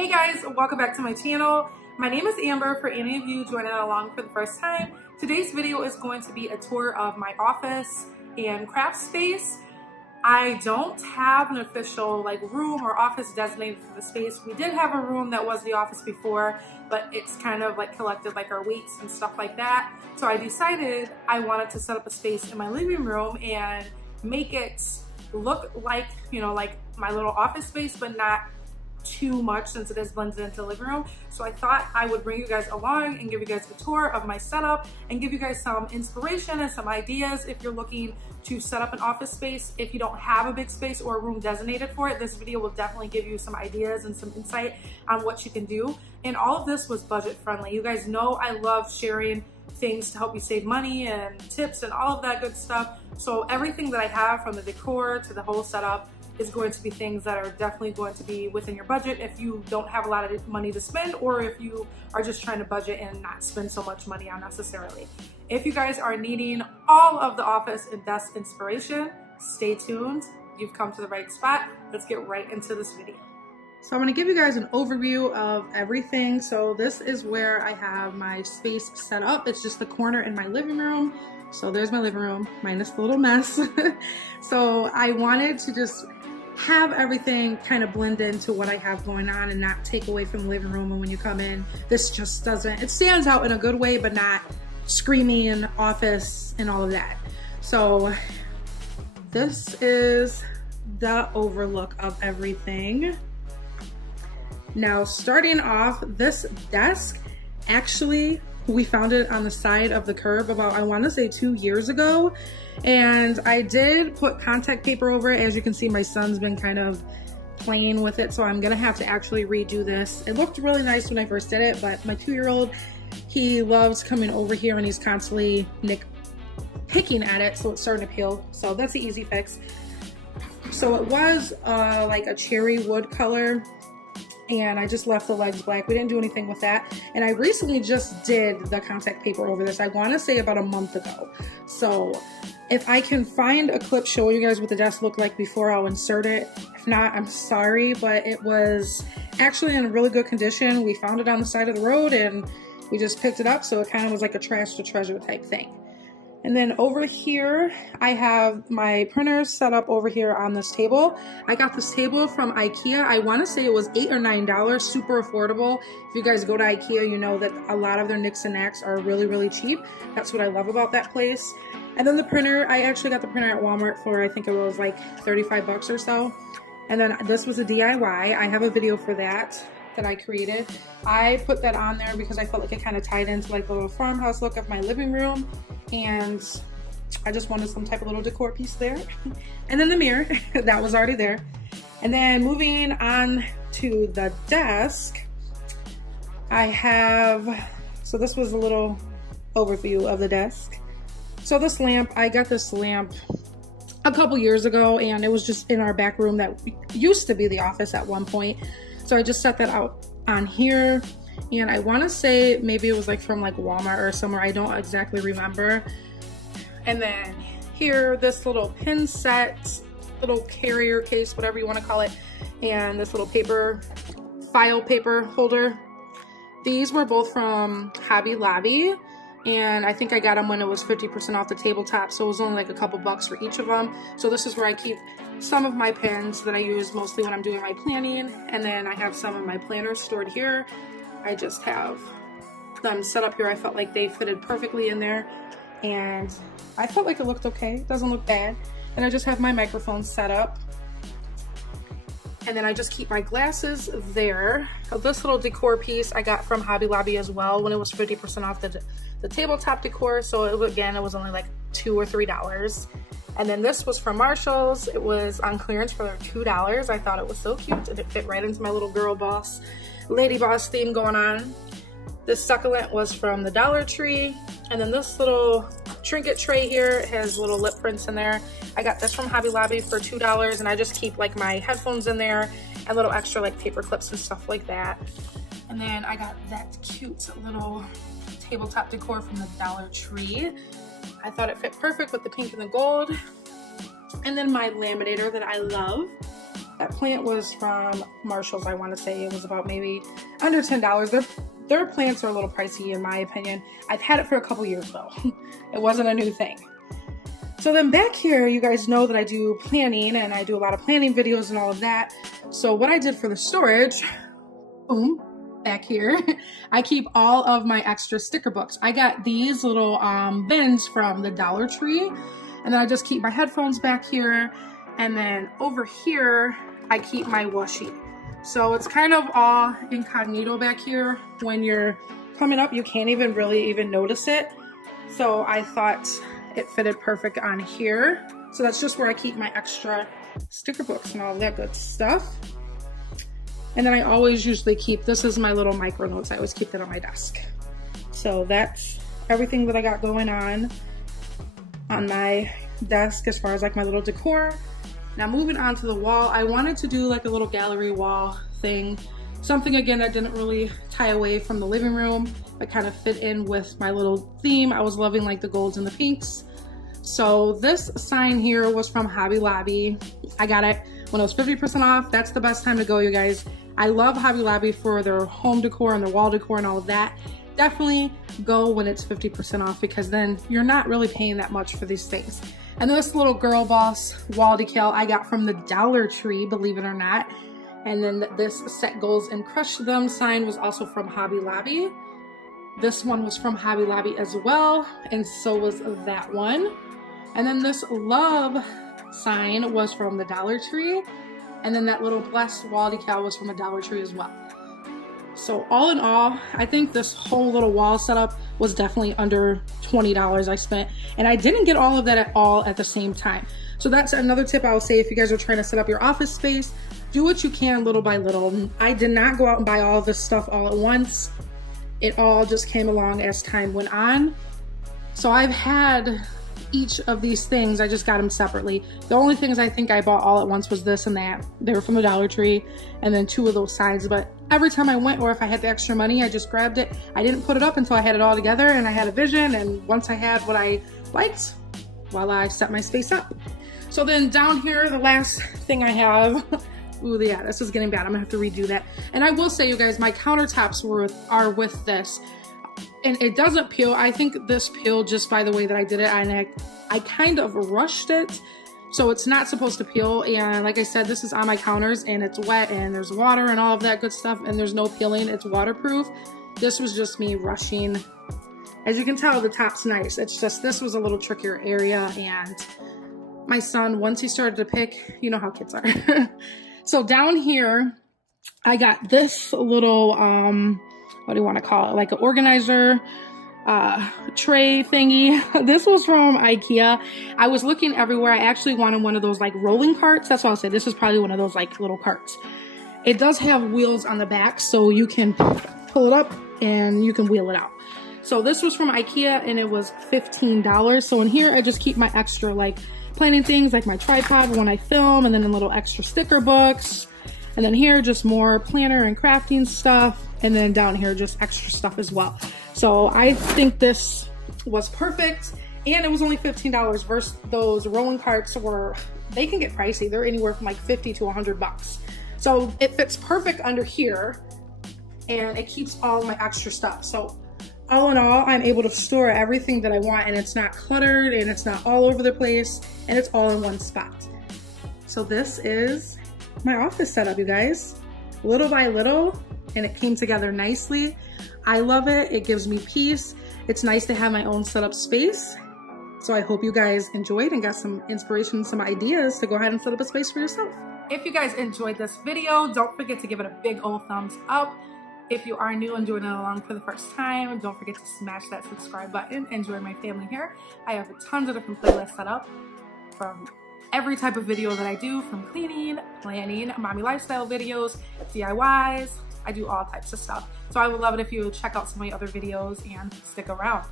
Hey guys, welcome back to my channel. My name is Amber for any of you joining along for the first time. Today's video is going to be a tour of my office and craft space. I don't have an official room or office designated for the space. We did have a room that was the office before, but it's kind of collected our weights and stuff like that. So I decided I wanted to set up a space in my living room and make it look like, like my little office space, but not too much since it is blended into the living room. So I thought I would bring you guys along and give you guys a tour of my setup and give you guys some inspiration and some ideas if you're looking to set up an office space. If you don't have a big space or a room designated for it, this video will definitely give you some ideas and some insight on what you can do. And all of this was budget friendly. You guys know I love sharing things to help you save money and tips and all of that good stuff. So everything that I have, from the decor to the whole setup, is going to be things that are definitely going to be within your budget if you don't have a lot of money to spend, or if you are just trying to budget and not spend so much money unnecessarily. If you guys are needing all of the office and desk inspiration, stay tuned. You've come to the right spot. Let's get right into this video. So I'm going to give you guys an overview of everything. So this is where I have my space set up. It's just the corner in my living room. So there's my living room, minus the little mess. So I wanted to just have everything kind of blend into what I have going on and not take away from the living room. And when you come in, this just doesn't, it stands out in a good way, but not screaming office and all of that. So this is the overlook of everything. Now, starting off, this desk, actually, we found it on the side of the curb about, I want to say 2 years ago. And I did put contact paper over it. As you can see, my son's been kind of playing with it, so I'm gonna have to actually redo this. It looked really nice when I first did it, but my 2-year-old, he loves coming over here and he's constantly picking at it, so it's starting to peel. So that's the easy fix. So it was like a cherry wood color, and I just left the legs black. We didn't do anything with that. And I recently just did the contact paper over this. I wanna say about a month ago. So if I can find a clip showing you guys what the desk looked like before, I'll insert it. If not, I'm sorry, but it was actually in really good condition. We found it on the side of the road and we just picked it up. So it kind of was like a trash to treasure type thing. And then over here, I have my printers set up over here on this table. I got this table from IKEA. I want to say it was $8 or $9, super affordable. If you guys go to IKEA, you know that a lot of their knicks and knacks are really, really cheap. That's what I love about that place. And then the printer, I actually got the printer at Walmart for, I think it was like 35 bucks or so. And then this was a DIY. I have a video for that I created. I put that on there because I felt like it kind of tied into like the little farmhouse look of my living room. And I just wanted some type of little decor piece there. And then the mirror, that was already there. And then moving on to the desk, I have, so this was a little overview of the desk. So this lamp, I got this lamp a couple years ago, and it was just in our back room that used to be the office at one point. So I just set that out on here. And I want to say maybe it was like from like Walmart or somewhere. I don't exactly remember. And then here, this little pin set, little carrier case, whatever you want to call it. And this little paper, file paper holder. These were both from Hobby Lobby. And I think I got them when it was 50% off the tabletop. So it was only like a couple bucks for each of them. So this is where I keep some of my pens that I use mostly when I'm doing my planning. And then I have some of my planners stored here. I just have them set up here. I felt like they fitted perfectly in there, and I felt like it looked okay. It doesn't look bad. And I just have my microphone set up. And then I just keep my glasses there. This little decor piece I got from Hobby Lobby as well when it was 50% off the tabletop decor. So again, it was only like $2 or $3. And then this was from Marshall's. It was on clearance for $2. I thought it was so cute, and it fit right into my little girl boss, lady boss theme going on. This succulent was from the Dollar Tree. And then this little trinket tray here has little lip prints in there. I got this from Hobby Lobby for $2, and I just keep like my headphones in there and little extra like paper clips and stuff like that. And then I got that cute little tabletop decor from the Dollar Tree. I thought it fit perfect with the pink and the gold. And then my laminator that I love. That plant was from Marshall's, I want to say. It was about maybe under $10. Their plants are a little pricey in my opinion. I've had it for a couple years though. It wasn't a new thing. So then back here, you guys know that I do planning and I do a lot of planning videos and all of that. So what I did for the storage, boom, back here, I keep all of my extra sticker books. I got these little bins from the Dollar Tree, and then I just keep my headphones back here. And then over here, I keep my washi. So it's kind of all incognito back here. When you're coming up, you can't even really notice it. So I thought it fitted perfect on here. So that's just where I keep my extra sticker books and all that good stuff. And then I always usually keep, this is my little micro notes. I always keep that on my desk. So that's everything that I got going on my desk as far as like my little decor. Now moving on to the wall, I wanted to do like a little gallery wall thing. Something again that didn't really tie away from the living room, but kind of fit in with my little theme. I was loving like the golds and the pinks. So this sign here was from Hobby Lobby. I got it when it was 50% off. That's the best time to go, you guys. I love Hobby Lobby for their home decor and their wall decor and all of that. Definitely go when it's 50% off because then you're not really paying that much for these things. And this little girl boss wall decal I got from the Dollar Tree, believe it or not. And then this set goals and crush them sign was also from Hobby Lobby. This one was from Hobby Lobby as well, and so was that one. And then this love sign was from the Dollar Tree. And then that little blessed wall decal was from the Dollar Tree as well. So all in all, I think this whole little wall setup was definitely under $20 I spent. And I didn't get all of that at all at the same time. So that's another tip I will say if you guys are trying to set up your office space. Do what you can little by little. I did not go out and buy all this stuff all at once. It all just came along as time went on. So I've had each of these things, I just got them separately. The only things I think I bought all at once was this and that. They were from the Dollar Tree, and then 2 of those signs. But every time I went, or if I had the extra money, I just grabbed it. I didn't put it up until I had it all together and I had a vision, and once I had what I liked, voila, I set my space up. So then down here, the last thing I have, ooh, yeah, this is getting bad. I'm gonna have to redo that. And I will say, you guys, my countertops are with this. And it doesn't peel. I think this peeled just by the way that I did it. And I kind of rushed it. So it's not supposed to peel. And like I said, this is on my counters and it's wet and there's water and all of that good stuff. And there's no peeling. It's waterproof. This was just me rushing. As you can tell, the top's nice. It's just, this was a little trickier area. And my son, once he started to pick, you know how kids are. So down here, I got this little, what do you want to call it? Like an organizer tray thingy. This was from IKEA. I was looking everywhere. I actually wanted one of those like rolling carts. That's what I'll say. This is probably one of those like little carts. It does have wheels on the back, so you can pull it up and you can wheel it out. So this was from IKEA and it was $15. So in here, I just keep my extra like planning things like my tripod when I film, and then in little extra sticker books. And then here, just more planner and crafting stuff. And then down here, just extra stuff as well. So I think this was perfect. And it was only $15 versus those rolling carts where they can get pricey. They're anywhere from like 50 to 100 bucks. So it fits perfect under here and it keeps all my extra stuff. So all in all, I'm able to store everything that I want and it's not cluttered and it's not all over the place and it's all in one spot. So this is my office setup, you guys. Little by little, and it came together nicely. I love it. It gives me peace. It's nice to have my own setup space. So I hope you guys enjoyed and got some inspiration, some ideas to go ahead and set up a space for yourself. If you guys enjoyed this video, don't forget to give it a big old thumbs up. If you are new and joining along for the first time, don't forget to smash that subscribe button and join my family here. I have tons of different playlists set up from every type of video that I do, from cleaning, planning, mommy lifestyle videos, DIYs. I do all types of stuff. So I would love it if you would check out some of my other videos and stick around.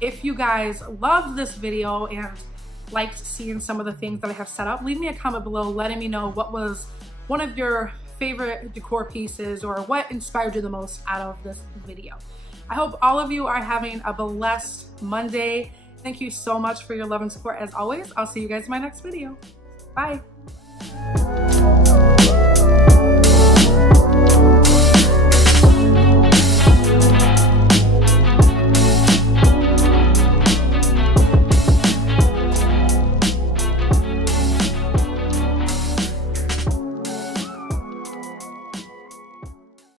If you guys loved this video and liked seeing some of the things that I have set up, leave me a comment below letting me know what was one of your favorite decor pieces or what inspired you the most out of this video. I hope all of you are having a blessed Monday. Thank you so much for your love and support as always. I'll see you guys in my next video. Bye.